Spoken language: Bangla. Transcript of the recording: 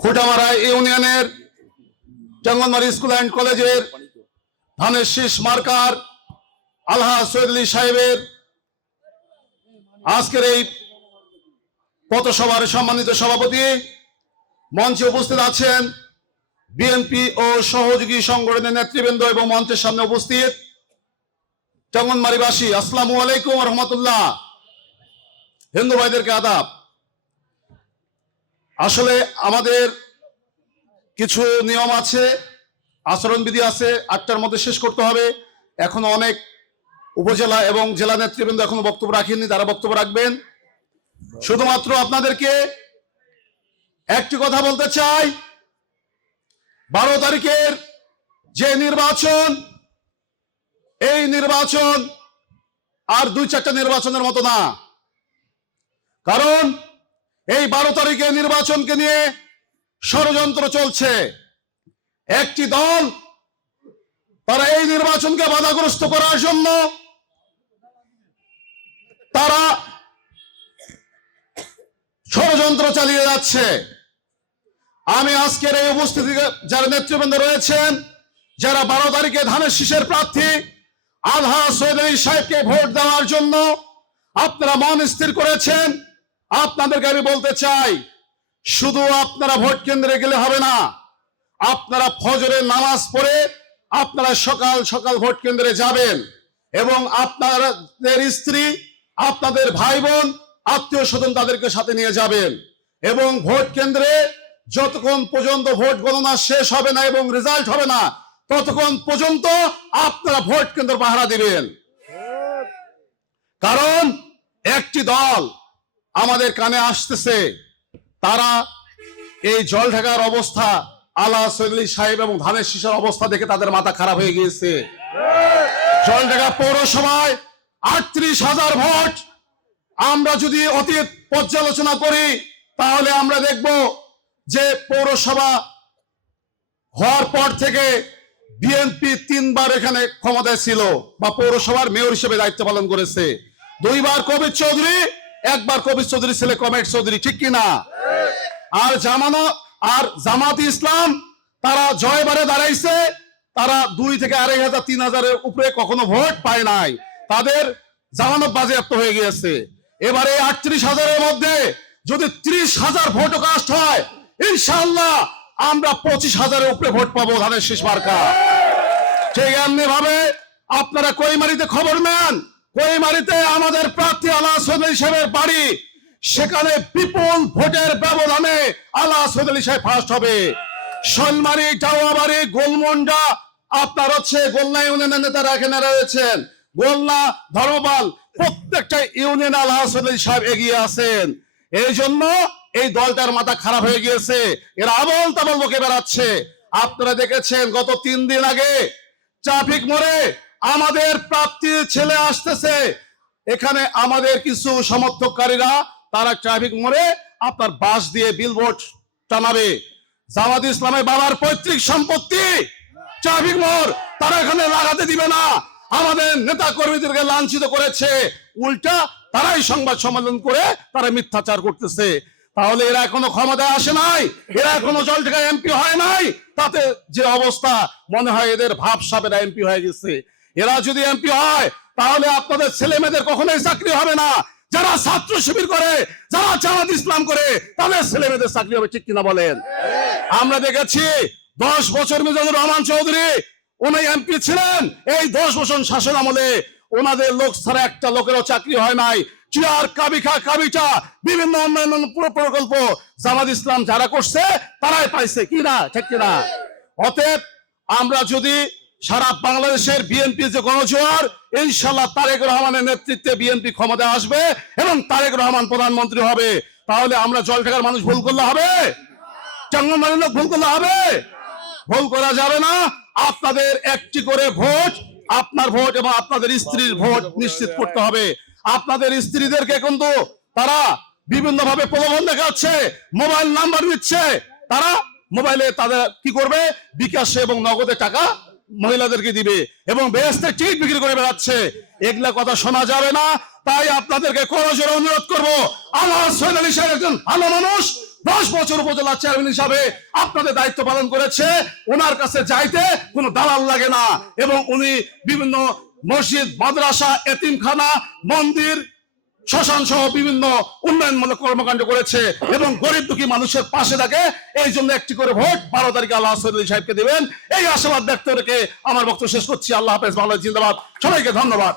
খুঁটামারা ইউনিয়নের টাঙ্গনমারি স্কুল অ্যান্ড কলেজের ধানের শীষ মার্কার আলহাজ সৈয়দ আলী সাহেবের আজকের এই পথসভার সম্মানিত সভাপতি, মঞ্চে উপস্থিত আছেন বিএনপি ও সহযোগী সংগঠনের নেতৃবৃন্দ এবং মঞ্চের সামনে উপস্থিত টাঙ্গনমারিবাসী, আসসালামু আলাইকুম ওয়া রাহমাতুল্লাহ। হিন্দু ভাইদেরকে আদাব। আসলে আমাদের কিছু নিয়ম আছে, আচরণবিধি আছে, 8টার মধ্যে শেষ করতে হবে। এখনো অনেক উপজেলা এবং জেলা নেতৃবৃন্দ এখনো বক্তব্য রাখেননি, তারা বক্তব্য রাখবেন। শুধুমাত্র আপনাদেরকে একটি কথা বলতে চাই, 12 তারিখের যে নির্বাচন, এই নির্বাচন আর 2-4টা নির্বাচনের মতো না। কারণ এই 12 তারিখের নির্বাচনকে নিয়ে ষড়যন্ত্র চলছে। একটি দল তারা এই নির্বাচনকে বাধাগ্রস্ত করার জন্য তারা ষড়যন্ত্র চালিয়ে যাচ্ছে। আমি আজকের এই উপস্থিতি যারা নেতৃবৃন্দ রয়েছেন, যারা 12 তারিখে ধানের শীষের প্রার্থী আলহাজ সৈয়দ আলী সাহেবকে ভোট দেওয়ার জন্য আপনারা মন স্থির করেছেন, আপনাদেরকে আমি বলতে চাই, শুধু আপনারা ভোট কেন্দ্রে গেলে হবে না। আপনারা ফজরের নামাজ পড়ে আপনারা সকাল সকাল ভোট কেন্দ্রে যাবেন এবং আপনাদের স্ত্রী, আপনাদের ভাই বোন, আত্মীয় স্বজন তাদেরকে সাথে নিয়ে যাবেন এবং ভোট কেন্দ্রে যতক্ষণ পর্যন্ত ভোট গণনা শেষ হবে না এবং রেজাল্ট হবে না, ততক্ষণ পর্যন্ত আপনারা ভোট কেন্দ্র পাহারা দিবেন। কারণ একটি দল আমাদের কানে আসতেছে, তারা এই জল ঢাকার অবস্থা, আলহাজ সৈয়দ আলী সাহেব এবং ধানের শীষের অবস্থা দেখে তাদের মাথা খারাপ হয়ে গিয়েছে। জলঢাকা পৌরসভায় 38,000 ভোট। আমরা যদি অতীত পর্যালোচনা করি তাহলে আমরা দেখব যে পৌরসভা হওয়ার পর থেকে বিএনপি 3বার এখানে ক্ষমতায় ছিল বা পৌরসভার মেয়র হিসেবে দায়িত্ব পালন করেছে। 2বার কবির চৌধুরী, 1বার কবির চৌধুরী ছেলে কমেট চৌধুরী, ঠিক কিনা? আর জামাত ইসলাম তারা জয়বারে দাঁড়াইছে, তারা 2 থেকে 2,500 3,000-এর উপরে কখনো ভোট পায় নাই, তাদের জামানত বাজেয়াপ্ত হয়ে গিয়েছে। এবারে 38,000-এর মধ্যে যদি 30,000 ভোট কাস্ট হয়, ইনশাআল্লাহ আমরা 25,000-এর উপরে ভোট পাবো ধানের শীষ মার্কা। ঠিক এমনি ভাবে আপনারা কৈমারিতে খবর নেন, কৈমারিতে আমাদের প্রার্থী আলহাজ সৈয়দ আলী সাহেবের বাড়ি, সেখানে বিপুল ভোটের ব্যবধানে আলহাজ সৈয়দ আলী সাহেব ফার্স্ট হবে। শৈলমারি, টাওয়াবাড়ি, গোলমন্ডা, আপনার হচ্ছে গোলনা ইউনিয়নের নেতারা এখানে রয়েছেন, গোলনা, ধর্মপাল, প্রত্যেকটা ইউনিয়ন আলহাজ সৈয়দ আলী সাহেব এগিয়ে আছেন। এই জন্য এই দলটার মাথা খারাপ হয়ে গিয়েছে, এরা আবল তাবল বকে বেড়াচ্ছে। আপনারা দেখেছেন গত 3 দিন আগে ট্রাফিক মোড়ে আমাদের প্রার্থীর ছেলে আসতেছে, এখানে আমাদের কিছু সমর্থককারীরা তারা ট্রাফিক মোড়ে আপনার বাস দিয়ে বিলবোর্ড টানাবে। জামাত ইসলামের বাবার পৈতৃক সম্পত্তি ট্রাফিক মোড়, তারা এখানে লাগাতে দিবে না। আমাদের নেতা কর্মীদেরকে লাঞ্ছিত করেছে, উল্টা তারাই সংবাদ সম্মেলন করে তারা মিথ্যাচার করতেছে। তাহলে এরা এখনো ক্ষমতায় আসে নাই, এরা এখনো জলঢাকায় এমপি হয় নাই, তাতে যে অবস্থা মনে হয় এদের ভাবসাবেরা এমপি হয়ে গেছে। এরা যদি এমপি হয় তাহলে আপনাদের ছেলে মেয়েদের কখনোই চাকরি হবে না। যারা ছাত্র শিবির করে, যারা জামাত ইসলাম করে, তাদের ছেলে মেয়েদের চাকরি হবে, ঠিক কিনা বলেন? আমরা দেখেছি 10 বছর মিজানুর রহমান চৌধুরী উনি এমপি ছিলেন, এই 10 বছর শাসন আমলে ওনাদের লোক ছাড়া একটা লোকেরও চাকরি হয় নাই। চিয়ার কাবিখা কাবিটা বিভিন্ন উন্নয়ন প্রকল্প জামাত ইসলাম যারা করছে তারাই পাইছে, কি না, ঠিক কিনা? অতএব আমরা যদি সারা বাংলাদেশের বিএনপি যে গণজোয়ার, ইনশাআল্লাহ তারেক রহমানের নেতৃত্বে বিএনপি ক্ষমতায় আসবে এবং তারেক রহমান প্রধানমন্ত্রী হবে, তাহলে আমরা জলঢাকার মানুষ ভুল করলে হবে? টাঙ্গনমারির লোক ভুল করলে হবে? ভুল করা যাবে না। আপনাদের একটি করে ভোট, আপনার ভোট এবং আপনাদের স্ত্রীর ভোট নিশ্চিত করতে হবে। আপনাদের স্ত্রীদেরকে কিন্তু তারা বিভিন্ন ভাবে প্রলোভন দেখাচ্ছে, মোবাইল নাম্বার দিচ্ছে, তারা মোবাইলে তাদের কি করবে, বিকাশে এবং নগদে টাকা মহিলাদেরকে দিবে এবং বেহেশতে টিকিট বিক্রি করে বেড়াচ্ছে। এগুলা কথা শোনা যাবে না। তাই আপনাদেরকে করজোরে অনুরোধ করবো, আলহাজ সৈয়দ আলী সাহেব একজন ভালো মানুষ, 10 বছর উপজেলা চেয়ারম্যান হিসাবে আপনাদের দায়িত্ব পালন করেছে, ওনার কাছে যাইতে কোনো দালাল লাগে না, এবং উনি বিভিন্ন মসজিদ, মাদ্রাসা, এতিমখানা, মন্দির, শ্মশান সহ বিভিন্ন উন্নয়নমূলক কর্মকাণ্ড করেছে এবং গরিব দুঃখী মানুষের পাশে থাকে। এই জন্য একটি করে ভোট 12 তারিখে আল্লাহ সৈয়দ আলী সাহেবকে দিবেন, এই আশাবাদ ব্যক্ত রেখে আমার বক্তব্য শেষ করছি। আল্লাহ হাফেজ, বাংলাদেশ জিন্দাবাদ, সবাইকে ধন্যবাদ।